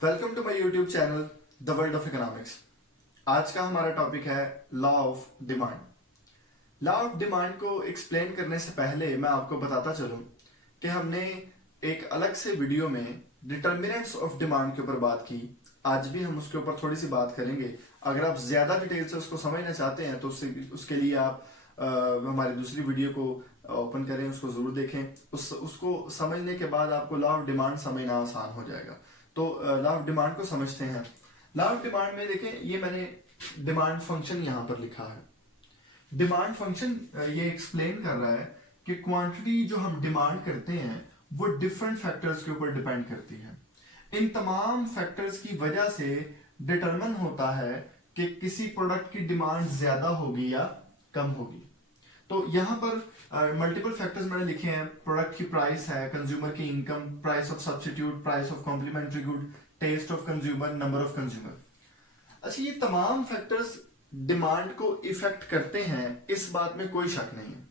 Welcome to my YouTube channel the world of economics. आज का हमारा टॉपिक है law of demand. Law of demand को explain करने से पहले मैं आपको बताता चलूं कि हमने एक अलग से वीडियो में डिटर्मिनेंट्स ऑफ डिमांड के ऊपर बात की। आज भी हम उसके ऊपर थोड़ी सी बात करेंगे। अगर आप ज्यादा डिटेल से उसको समझना चाहते हैं तो उसके लिए आप हमारी दूसरी वीडियो को ओपन करें, उसको जरूर देखें। उसको समझने के बाद आपको लॉ ऑफ डिमांड समझना आसान हो जाएगा। तो लॉ ऑफ डिमांड को समझते हैं। लॉ ऑफ डिमांड में देखें, ये मैंने डिमांड फंक्शन यहां पर लिखा है। डिमांड फंक्शन ये एक्सप्लेन कर रहा है कि क्वांटिटी जो हम डिमांड करते हैं वो डिफरेंट फैक्टर्स के ऊपर डिपेंड करती है। इन तमाम फैक्टर्स की वजह से डिटरमिन होता है कि किसी प्रोडक्ट की डिमांड ज्यादा होगी या कम होगी। तो यहाँ पर मल्टीपल फैक्टर्स मैंने लिखे हैं। प्रोडक्ट की प्राइस है, कंज्यूमर की income, price of substitute, price of complementary good, taste of consumer, number of consumer. अच्छा, ये तमाम फैक्टर्स डिमांड को इफेक्ट करते हैं, इस बात में कोई शक नहीं है।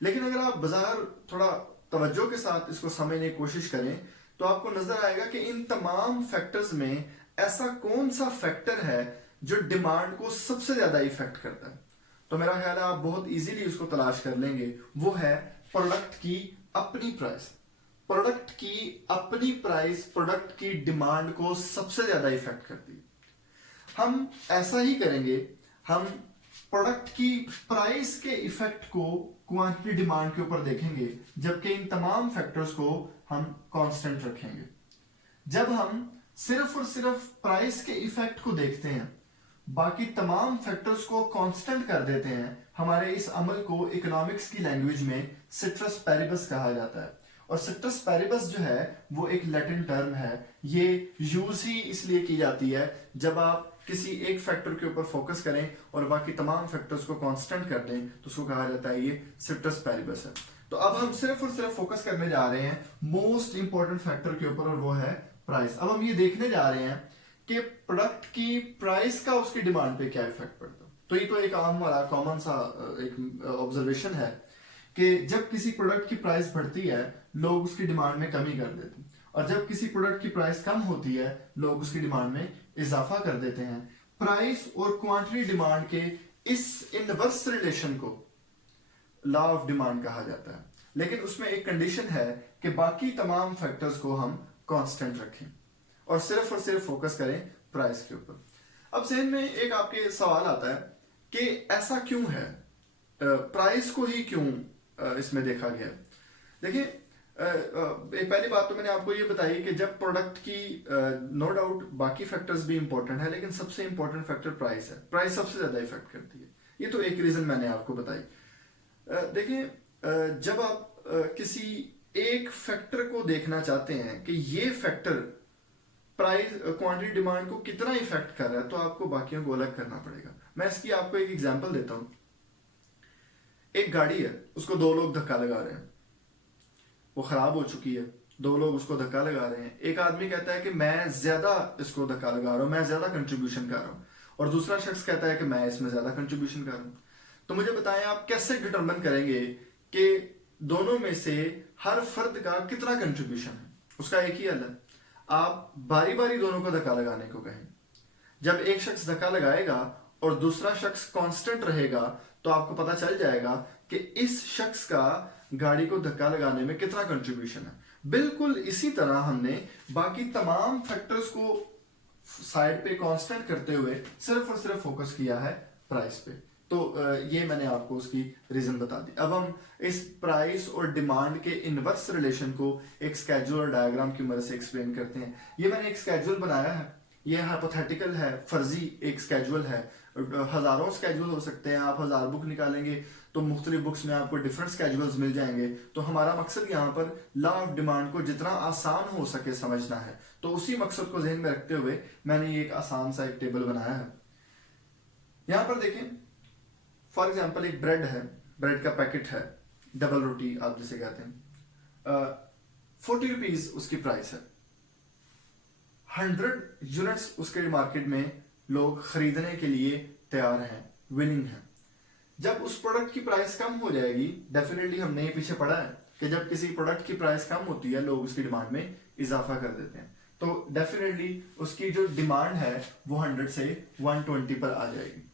लेकिन अगर आप बाजार थोड़ा तवज्जो के साथ इसको समझने की कोशिश करें तो आपको नजर आएगा कि इन तमाम फैक्टर्स में ऐसा कौन सा फैक्टर है जो डिमांड को सबसे ज्यादा इफेक्ट करता है। तो मेरा ख्याल है आप बहुत इजीली उसको तलाश कर लेंगे। वो है प्रोडक्ट की अपनी प्राइस। प्रोडक्ट की अपनी प्राइस प्रोडक्ट की डिमांड को सबसे ज्यादा इफेक्ट करती है। हम ऐसा ही करेंगे, हम प्रोडक्ट की प्राइस के इफेक्ट को क्वांटिटी डिमांड के ऊपर देखेंगे, जबकि इन तमाम फैक्टर्स को हम कांस्टेंट रखेंगे। जब हम सिर्फ और सिर्फ प्राइस के इफेक्ट को देखते हैं, बाकी तमाम फैक्टर्स को कांस्टेंट कर देते हैं, हमारे इस अमल को इकोनॉमिक्स की लैंग्वेज में सिट्रस पैरिबस कहा जाता है। और सिट्रस पैरिबस जो है वो एक लैटिन टर्म है। ये यूज ही इसलिए की जाती है जब आप किसी एक फैक्टर के ऊपर फोकस करें और बाकी तमाम फैक्टर्स को कांस्टेंट कर दें तो उसको कहा जाता है ये सिट्रस पैरिबस है। तो अब हम सिर्फ और सिर्फ फोकस करने जा रहे हैं मोस्ट इंपॉर्टेंट फैक्टर के ऊपर, और वो है प्राइस। अब हम ये देखने जा रहे हैं कि प्रोडक्ट की प्राइस का उसकी डिमांड पे क्या इफेक्ट पड़ता है। तो ये तो एक आम वाला कॉमन सा एक ऑब्जर्वेशन है कि जब किसी प्रोडक्ट की प्राइस बढ़ती है लोग उसकी डिमांड में कमी कर देते हैं, और जब किसी प्रोडक्ट की प्राइस कम होती है लोग उसकी डिमांड में इजाफा कर देते हैं। प्राइस और क्वांटिटी डिमांड के इस इनवर्स रिलेशन को लॉ ऑफ डिमांड कहा जाता है। लेकिन उसमें एक कंडीशन है कि बाकी तमाम फैक्टर्स को हम कांस्टेंट रखें और सिर्फ फोकस करें प्राइस के ऊपर। अब जहन में एक आपके सवाल आता है कि ऐसा क्यों है, प्राइस को ही क्यों इसमें देखा गया। देखिए, एक पहली बात तो मैंने आपको ये बताई कि जब प्रोडक्ट की नो डाउट बाकी फैक्टर्स भी इंपॉर्टेंट है, लेकिन सबसे इंपॉर्टेंट फैक्टर प्राइस है। प्राइस सबसे ज्यादा इफेक्ट करती है। ये तो एक रीजन मैंने आपको बताई। देखिए, जब आप किसी एक फैक्टर को देखना चाहते हैं कि ये फैक्टर प्राइस क्वांटिटी डिमांड को कितना इफेक्ट कर रहा है, तो आपको बाकियों को अलग करना पड़ेगा। मैं इसकी आपको एक एग्जांपल देता हूं। एक गाड़ी है, उसको दो लोग धक्का लगा रहे हैं, वो खराब हो चुकी है, दो लोग उसको धक्का लगा रहे हैं। एक आदमी कहता है कि मैं ज्यादा इसको धक्का लगा रहा हूं, मैं ज्यादा कंट्रीब्यूशन कर रहा हूं, और दूसरा शख्स कहता है कि मैं इसमें ज्यादा कंट्रीब्यूशन कर रहा हूं। तो मुझे बताएं, आप कैसे डिटरमिन करेंगे कि दोनों में से हर फर्द का कितना कंट्रीब्यूशन है। उसका एक ही हल है, आप बारी बारी दोनों को धक्का लगाने को कहें। जब एक शख्स धक्का लगाएगा और दूसरा शख्स कांस्टेंट रहेगा तो आपको पता चल जाएगा कि इस शख्स का गाड़ी को धक्का लगाने में कितना कंट्रीब्यूशन है। बिल्कुल इसी तरह हमने बाकी तमाम फैक्टर्स को साइड पे कांस्टेंट करते हुए सिर्फ और सिर्फ फोकस किया है प्राइस पे। तो ये मैंने आपको उसकी रीजन बता दी। अब हम इस प्राइस और डिमांड के इनवर्स रिलेशन को एक स्केड्यूल और डायग्राम की मदद से एक्सप्लेन करते हैं। ये मैंने एक स्केड्यूल बनाया है, ये हाइपोथेटिकल है, फर्जी एक स्केड्यूल है। हजारों स्केड्यूल हो सकते हैं, आप 1000 बुक निकालेंगे तो मुख्तलिफ बुक्स में आपको डिफरेंट स्केड्यूल्स मिल जाएंगे। तो हमारा मकसद यहाँ पर लॉ ऑफ डिमांड को जितना आसान हो सके समझना है। तो उसी मकसद को जहन में रखते हुए मैंने ये एक आसान सा एक टेबल बनाया है। यहाँ पर देखें, फॉर एग्जाम्पल एक ब्रेड है, ब्रेड का पैकेट है, डबल रोटी आप जिसे कहते हैं, 40 रुपीज उसकी प्राइस है। 100 यूनिट्स उसके मार्केट में लोग खरीदने के लिए तैयार हैं, विनिंग है। जब उस प्रोडक्ट की प्राइस कम हो जाएगी, डेफिनेटली हमने ये पीछे पढ़ा है कि जब किसी प्रोडक्ट की प्राइस कम होती है लोग उसकी डिमांड में इजाफा कर देते हैं। तो डेफिनेटली उसकी जो डिमांड है वो 100 से 120 पर आ जाएगी।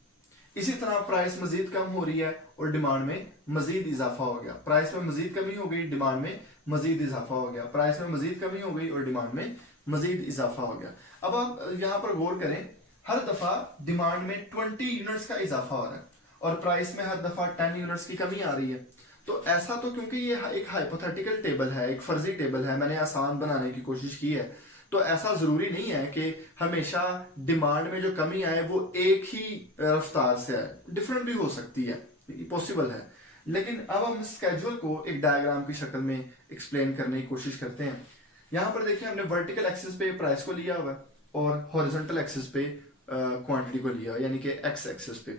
इसी तरह प्राइस मजीद कम हो रही है और डिमांड में मजीद इजाफा हो गया, प्राइस में मजीद कमी हो गई, डिमांड में मजीद इजाफा हो गया, प्राइस में मजीद कमी हो गई और डिमांड में मजीद इजाफा हो गया। अब आप यहाँ पर गौर करें, हर दफा डिमांड में 20 यूनिट्स का इजाफा हो रहा है और प्राइस में हर दफा 10 यूनिट्स की कमी आ रही है। तो ऐसा तो क्योंकि ये एक हाइपोथेटिकल टेबल है, एक फर्जी टेबल है, मैंने आसान बनाने की कोशिश की है, तो ऐसा जरूरी नहीं है कि हमेशा डिमांड में जो कमी आए वो एक ही रफ्तार से आए, डिफरेंट भी हो सकती है, पॉसिबल है। लेकिन अब हम स्केड्यूल को एक डायग्राम की शक्ल में एक्सप्लेन करने की कोशिश करते हैं। यहाँ पर देखिए हमने वर्टिकल एक्सिस पे प्राइस को लिया हुआ है और हॉरिजॉन्टल एक्सिस पे क्वांटिटी को लिया, यानी कि एक्स एक्सिस पे।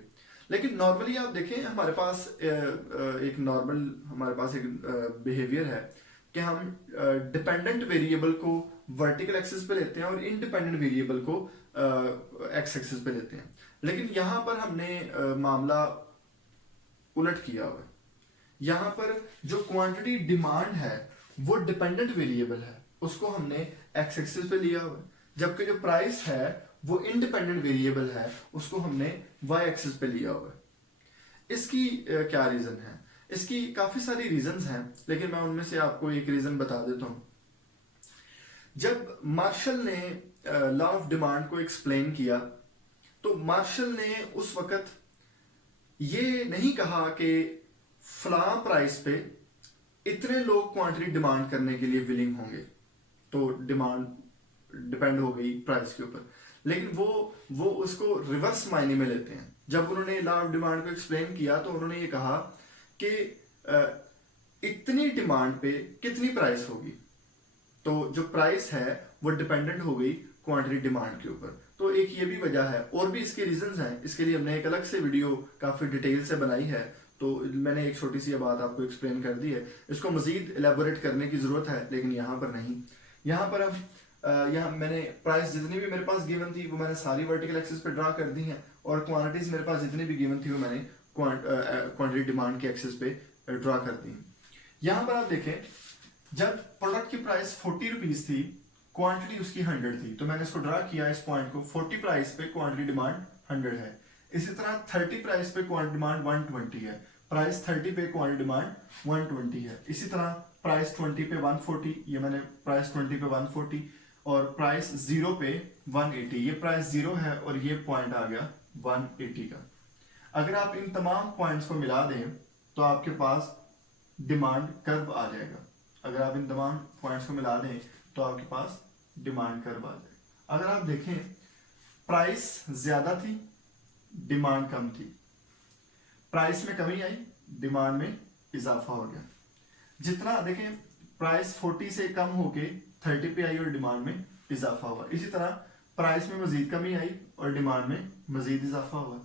लेकिन नॉर्मली आप देखें हमारे पास एक बिहेवियर है कि हम डिपेंडेंट वेरिएबल को वर्टिकल एक्सिस पे लेते हैं और इंडिपेंडेंट वेरिएबल को एक्स एक्सिस पे लेते हैं। लेकिन यहाँ पर हमने मामला उलट किया हुआ है। यहाँ पर जो क्वांटिटी डिमांड है वो डिपेंडेंट वेरिएबल है, उसको हमने एक्स एक्सिस पे लिया हुआ है, जबकि जो प्राइस है वो इंडिपेंडेंट वेरिएबल है, उसको हमने वाई एक्सिस पे लिया हुआ है। इसकी क्या रीजन है? इसकी काफी सारी रीजंस हैं, लेकिन मैं उनमें से आपको एक रीजन बता देता हूं। जब मार्शल ने लॉ ऑफ डिमांड को एक्सप्लेन किया तो मार्शल ने उस वक्त ये नहीं कहा कि फलां प्राइस पे इतने लोग क्वांटिटी डिमांड करने के लिए विलिंग होंगे, तो डिमांड डिपेंड हो गई प्राइस के ऊपर। लेकिन वो उसको रिवर्स मायने में लेते हैं। जब उन्होंने लॉ ऑफ डिमांड को एक्सप्लेन किया तो उन्होंने ये कहा कि इतनी डिमांड पे कितनी प्राइस होगी, तो जो प्राइस है वो डिपेंडेंट हो गई क्वांटिटी डिमांड के ऊपर। तो एक ये भी वजह है, और भी इसके रीजंस हैं। इसके लिए हमने एक अलग से वीडियो काफी डिटेल से बनाई है, तो मैंने एक छोटी सी बात आपको एक्सप्लेन कर दी है। इसको मजीद एलेबोरेट करने की जरूरत है, लेकिन यहाँ पर नहीं। यहाँ पर अब यहाँ मैंने प्राइस जितनी भी मेरे पास गिवन थी वो मैंने सारी वर्टिकल एक्सिस पे ड्रा कर दी हैं, और क्वांटिटीज मेरे पास जितनी भी गिवन थी वो मैंने क्वांटिटी डिमांड के एक्सिस पे ड्रा कर दी। यहाँ पर आप देखें, जब प्रोडक्ट की प्राइस 40 रुपीज थी, क्वांटिटी उसकी 100 थी, तो मैंने इसको ड्रा किया इस पॉइंट को, 40 प्राइस पे क्वांटिटी डिमांड 100 है। इसी तरह 30 प्राइस पे क्वांटिटी डिमांड 120 है, प्राइस 30 पे क्वांटिटी डिमांड 120 है। इसी तरह प्राइस 20 पे 140, ये मैंने प्राइस 20 पे 140, और प्राइस 0 पे 180, ये प्राइस 0 है और ये पॉइंट आ गया 180 का। अगर आप इन तमाम पॉइंट्स को मिला दें तो आपके पास डिमांड कर्व आ जाएगा। अगर आप इन तमाम पॉइंट्स को मिला दें तो आपके पास डिमांड कर्व आ जाएगा। अगर आप देखें, प्राइस ज्यादा थी, डिमांड कम थी, प्राइस में कमी आई, डिमांड में इजाफा हो गया। जितना देखें, प्राइस 40 से कम होके 30 पे आई और डिमांड में इजाफा हुआ। इसी तरह प्राइस में मजीद कमी आई और डिमांड में मजीद इजाफा हुआ।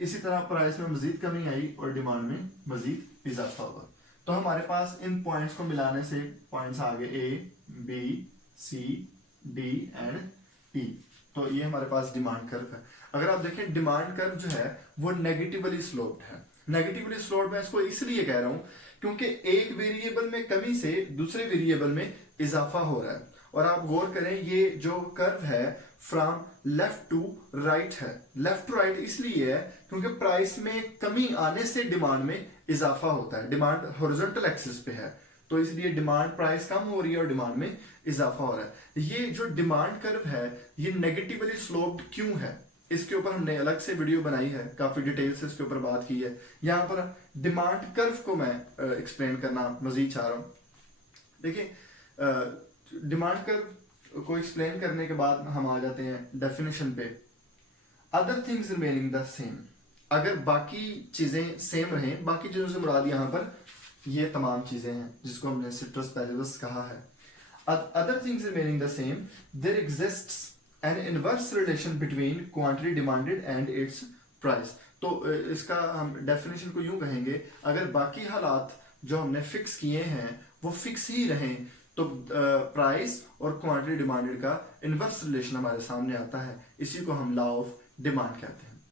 इसी तरह प्राइस में मजीद कमी आई और डिमांड में मजीद इजाफा हुआ। तो हमारे पास इन पॉइंट्स को मिलाने से पॉइंट्स आ गए ए, बी, सी, डी एंड ई। तो ये हमारे पास डिमांड कर्व है। अगर आप देखें, डिमांड कर्व जो है वो नेगेटिवली स्लोप्ड है। नेगेटिवली स्लोप्ड मैं इसको इसलिए कह रहा हूं क्योंकि एक वेरिएबल में कमी से दूसरे वेरिएबल में इजाफा हो रहा है। और आप गौर करें, ये जो कर्व है फ्रॉम लेफ्ट टू राइट है। लेफ्ट टू राइट इसलिए है क्योंकि प्राइस में कमी आने से डिमांड में इजाफा होता है। डिमांड हॉरिजॉन्टल एक्सिस पे है, तो इसलिए डिमांड प्राइस कम हो रही है और डिमांड में इजाफा हो रहा है। ये जो डिमांड कर्व है ये नेगेटिवली स्लोप्ड क्यों है, इसके ऊपर हमने अलग से वीडियो बनाई है, काफी डिटेल से इसके ऊपर बात की है। यहाँ पर डिमांड कर्व को मैं एक्सप्लेन करना मजीद चाह रहा हूँ। देखिए, डिमांड कर्व को एक्सप्लेन करने के बाद हम आ जाते हैं डेफिनेशन पे। Other things remaining the same, अगर बाकी चीजें सेम रहें, बाकी चीजों से मुराद यहाँ पर ये तमाम चीजें हैं जिसको हमने सिट्रस पैरेबल्स कहा है। Other things remaining the same, there exists an inverse relation between quantity demanded and its price. तो इसका हम डेफिनेशन को यूं कहेंगे, अगर बाकी हालात जो हमने फिक्स किए हैं वो फिक्स ही रहें तो प्राइस और क्वांटिटी डिमांडेड का इनवर्स रिलेशन हमारे सामने आता है। इसी को हम लॉ ऑफ डिमांड कहते हैं।